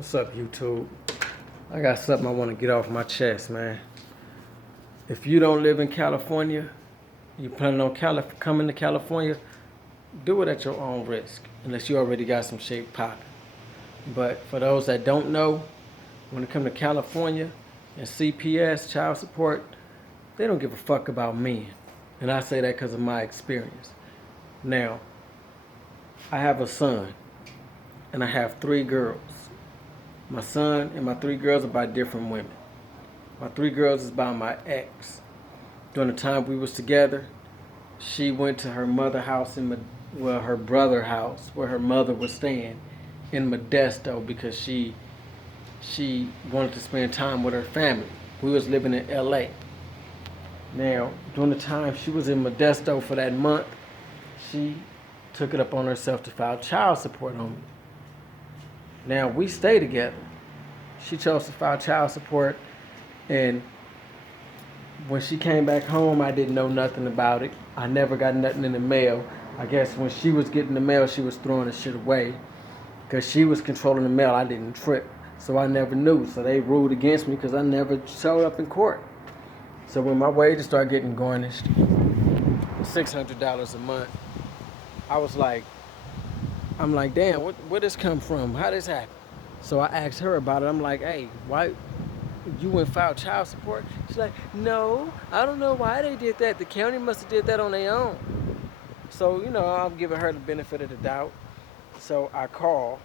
What's up, YouTube? I got something I want to get off my chest, man. If you don't live in California, you planning on coming to California, do it at your own risk, unless you already got some shit popping. But for those that don't know, when it comes to California and CPS, child support, they don't give a fuck about men. And I say that because of my experience. Now, I have a son, and I have 3 girls. My son and my 3 girls are by different women. My 3 girls is by my ex. During the time we was together, she went to her mother house her brother house where her mother was staying in Modesto because she wanted to spend time with her family. We was living in LA. Now, during the time she was in Modesto for that month, she took it up on herself to file child support on me. Now, we stay together. She chose to file child support, and when she came back home, I didn't know nothing about it. I never got nothing in the mail. I guess when she was getting the mail, she was throwing the shit away. Because she was controlling the mail, I didn't trip. So I never knew. So they ruled against me because I never showed up in court. So when my wages started getting garnished, $600 a month, I'm like, damn, where this come from? How this happen? So I asked her about it. I'm like, hey, why you went file child support? She's like, no, I don't know why they did that. The county must have did that on their own. So, I'm giving her the benefit of the doubt. So I call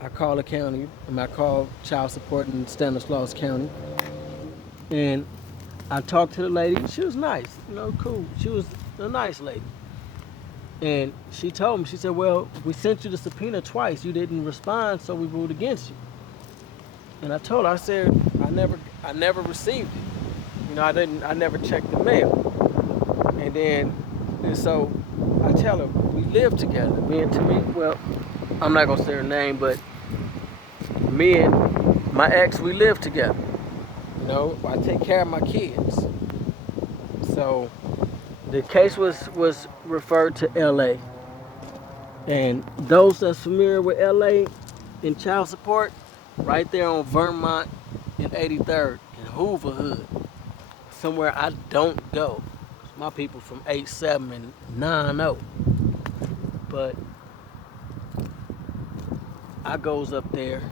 the county, and I call child support in Stanislaus County. And I talked to the lady. She was nice, cool. She was a nice lady. And she told me, she said, well, we sent you the subpoena twice. You didn't respond, so we ruled against you. And I told her, I said, I never received it. I never checked the mail. And so I tell her, we live together. I'm not gonna say her name, but me and my ex, we live together. I take care of my kids. So the case was referred to LA. And those that's familiar with LA in child support, right there on Vermont and 83rd in Hoover Hood, somewhere I don't go. My people from 87 and 90. But I goes up there,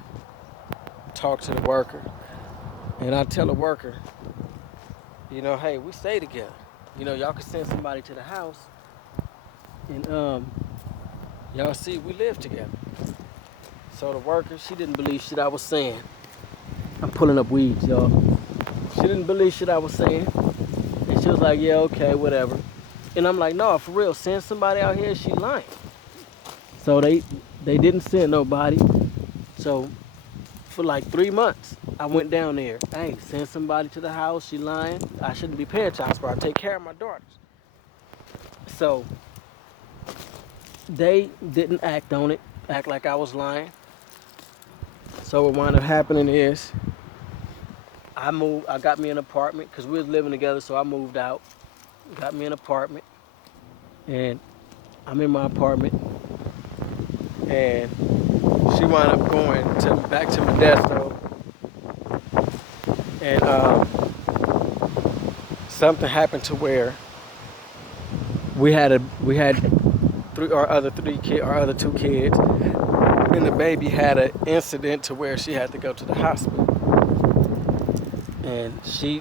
talk to the worker, and I tell the worker, hey, we stay together. Y'all can send somebody to the house, and y'all see we live together. So the worker, she didn't believe shit I was saying. I'm pulling up weeds, y'all. She didn't believe shit I was saying. And she was like, yeah, okay, whatever. And I'm like, no, for real, send somebody out here, she lying. So they didn't send nobody. So for like 3 months, I went down there. Hey, send somebody to the house, she lying. I shouldn't be paying child support. I take care of my daughters. So they didn't act on it, act like I was lying. So what wound up happening is I got me an apartment because we was living together, so I moved out. Got me an apartment, and I'm in my apartment, and she wound up going back to Modesto, and something happened to where we had our other 2 kids, and the baby had an incident to where she had to go to the hospital. And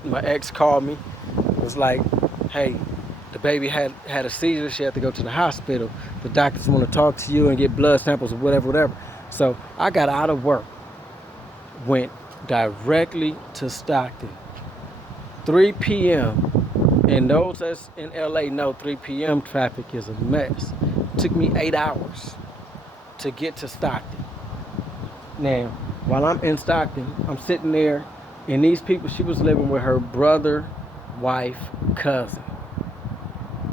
my ex called me, was like, hey, the baby had a seizure, she had to go to the hospital. The doctors want to talk to you and get blood samples or whatever. So I got out of work, went directly to Stockton. 3 p.m. And those that's in LA know 3 p.m. traffic is a mess. It took me 8 hours to get to Stockton. Now, while I'm in Stockton, I'm sitting there, and these people, she was living with her brother, wife, cousin.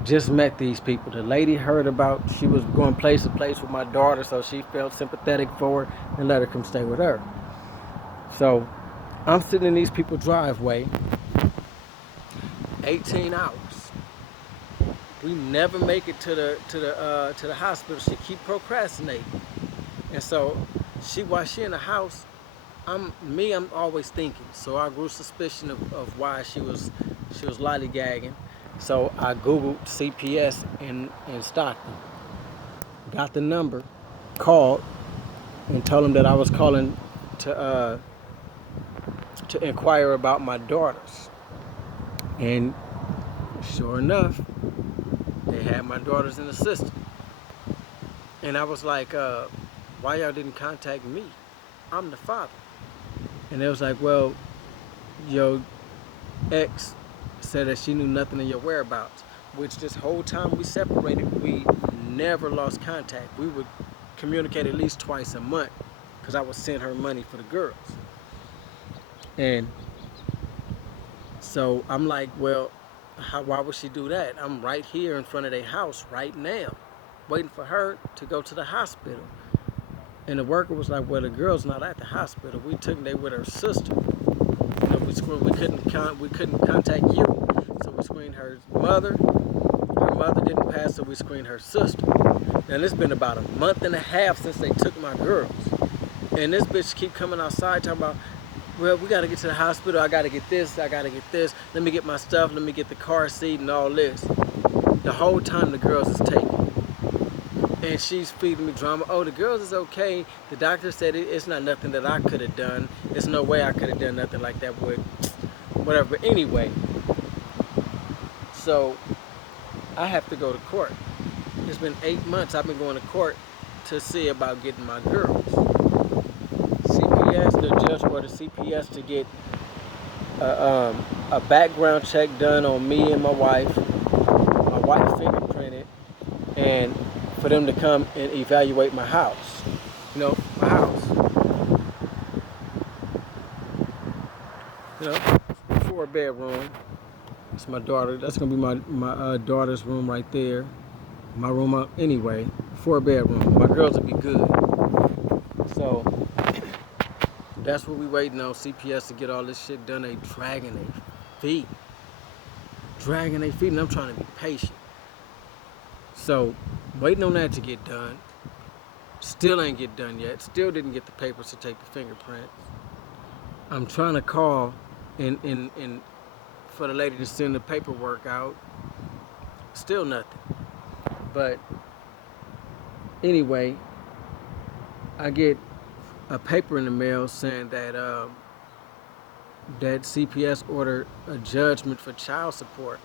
Just met these people. The lady heard about she was going place to place with my daughter, so she felt sympathetic for her and let her come stay with her. So I'm sitting in these people's driveway, 18 hours. We never make it to the hospital. She keep procrastinating. And so While she in the house, I'm always thinking. So I grew suspicion of why she was lollygagging. So I Googled CPS in Stockton, got the number, called, and told them that I was calling to to inquire about my daughters. And sure enough, they had my daughters in the system. And I was like, why y'all didn't contact me? I'm the father. And they was like, well, your ex said that she knew nothing of your whereabouts. Which this whole time we separated, we never lost contact. We would communicate at least twice a month because I would send her money for the girls. And so I'm like, well, why would she do that? I'm right here in front of their house right now, waiting for her to go to the hospital. And the worker was like, well, the girl's not at the hospital. We took them with her sister. You know, we couldn't contact you. So we screened her mother. Her mother didn't pass, so we screened her sister. And it's been about a month and a half since they took my girls. And this bitch keep coming outside talking about, well, we gotta get to the hospital. I gotta get this. Let me get my stuff. Let me get the car seat and all this. The whole time the girls is taken. And she's feeding me drama. Oh, the girls is okay. The doctor said it's not nothing that I could have done. There's no way I could have done nothing like that with whatever. But anyway, so I have to go to court. It's been 8 months I've been going to court to see about getting my girls. CPS, the judge ordered CPS to get a background check done on me and my wife fingerprinted, and for them to come and evaluate my house. You know, my house. You know, 4-bedroom. It's my daughter. That's gonna be my daughter's room right there. My room up anyway. 4-bedroom. My girls will be good. So that's what we waiting on CPS to get all this shit done. They dragging their feet. And I'm trying to be patient. So waiting on that to get done. Still ain't get done yet. Still didn't get the papers to take the fingerprints. I'm trying to call and for the lady to send the paperwork out. Still nothing. But anyway, I get a paper in the mail saying that that CPS ordered a judgment for child support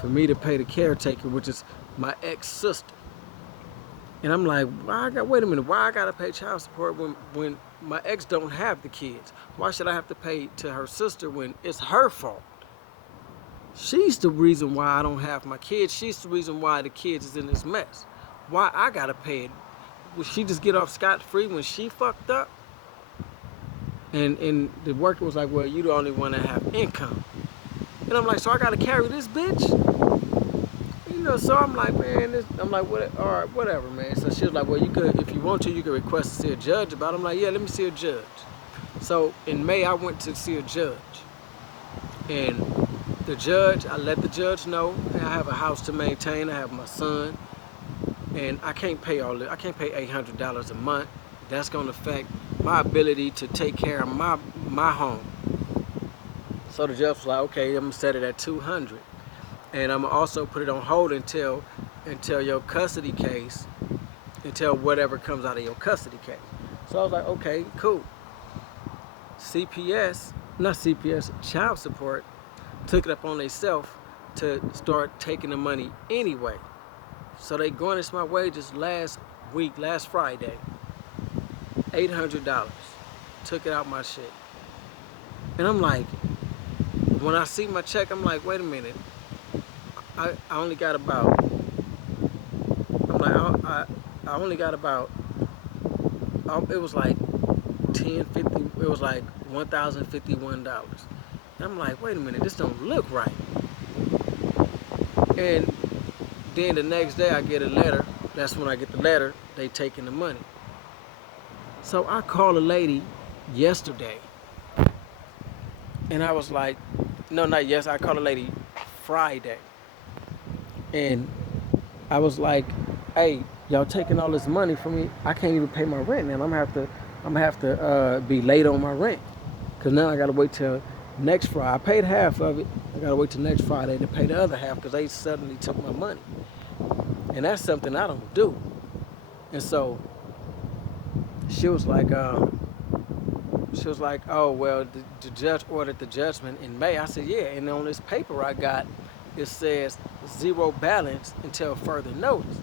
for me to pay the caretaker, which is my ex-sister. And I'm like, wait a minute, why I gotta pay child support when my ex don't have the kids? Why should I have to pay to her sister when it's her fault? She's the reason why I don't have my kids. She's the reason why the kids is in this mess. Why I gotta pay it? Will she just get off scot-free when she fucked up? And the worker was like, well, you the only one that have income. And I'm like, so I gotta carry this bitch? You know, so I'm like, man, all right, whatever, man. So she was like, well, you could, if you want to, you could request to see a judge about it. I'm like, yeah, let me see a judge. So in May, I went to see a judge. And the judge, I let the judge know I have a house to maintain. I have my son. And I can't pay I can't pay $800 a month. That's gonna affect my ability to take care of my home. So the judge was like, okay, I'm gonna set it at $200. And I'm gonna also put it on hold until your custody case, until whatever comes out of your custody case. So I was like, okay, cool. Child support took it up on themselves to start taking the money anyway. So they garnished my wages last Friday. $800. Took it out my shit. And I'm like, when I see my check, I'm like, wait a minute. I only got about, I only got about, it was like it was like $1,051. And I'm like, wait a minute, this don't look right. And then the next day I get a letter. That's when I get the letter, they taking the money. So I called a lady yesterday. And I was like, I called a lady Friday. And I was like, hey, y'all taking all this money from me. I can't even pay my rent, and I'm gonna have to be late on my rent, cause now I gotta wait till next Friday. I paid half of it. I gotta wait till next Friday to pay the other half, cause they suddenly took my money, and that's something I don't do. And so she was like, oh well, the judge ordered the judgment in May. I said, yeah, and on this paper I got, it says zero balance until further notice.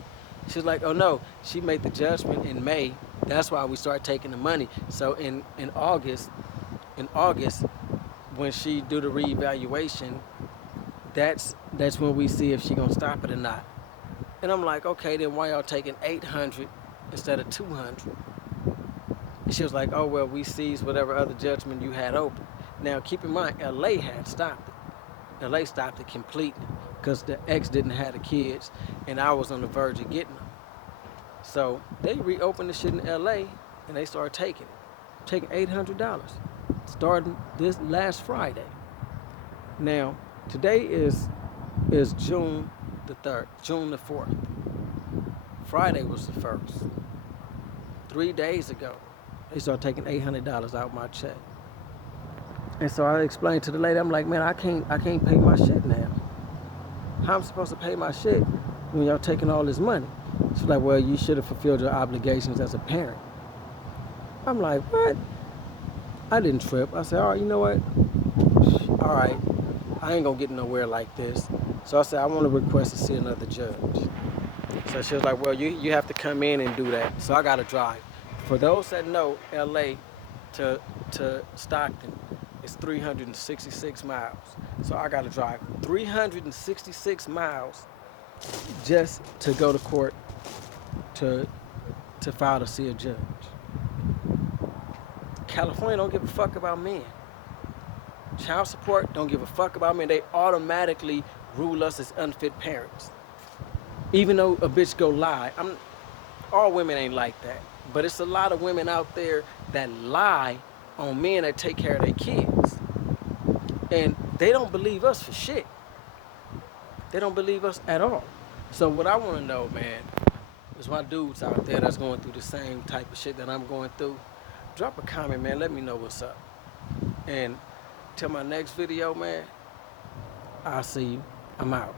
She's like, oh no, she made the judgment in May. That's why we start taking the money. So in August, when she do the reevaluation, that's when we see if she gonna stop it or not. And I'm like, okay, then why y'all taking 800 instead of 200? And she was like, oh well, we seized whatever other judgment you had open. Now keep in mind, LA had stopped it. LA stopped it completely because the ex didn't have the kids, and I was on the verge of getting them. So they reopened the shit in LA, and they started taking $800, starting this last Friday. Now today is June the 3rd, June the 4th. Friday was the 1st. 3 days ago, they started taking $800 out my check. And so I explained to the lady, I'm like, man, I can't pay my shit now. How I'm supposed to pay my shit when y'all taking all this money? She's like, well, you should have fulfilled your obligations as a parent. I'm like, what? I didn't trip. I said, all right, you know what? All right, I ain't gonna get nowhere like this. So I said, I want to request to see another judge. So she was like, well, you have to come in and do that. So I got to drive. For those that know, LA to Stockton is 366 miles. So I got to drive 366 miles just to go to court to file to see a judge. California don't give a fuck about men. Child support don't give a fuck about men. They automatically rule us as unfit parents. Even though a bitch go lie, all women ain't like that. But it's a lot of women out there that lie on men that take care of their kids. And they don't believe us for shit. They don't believe us at all. So what I want to know, man, is my dudes out there that's going through the same type of shit that I'm going through. Drop a comment, man. Let me know what's up. And till my next video, man, I'll see you. I'm out.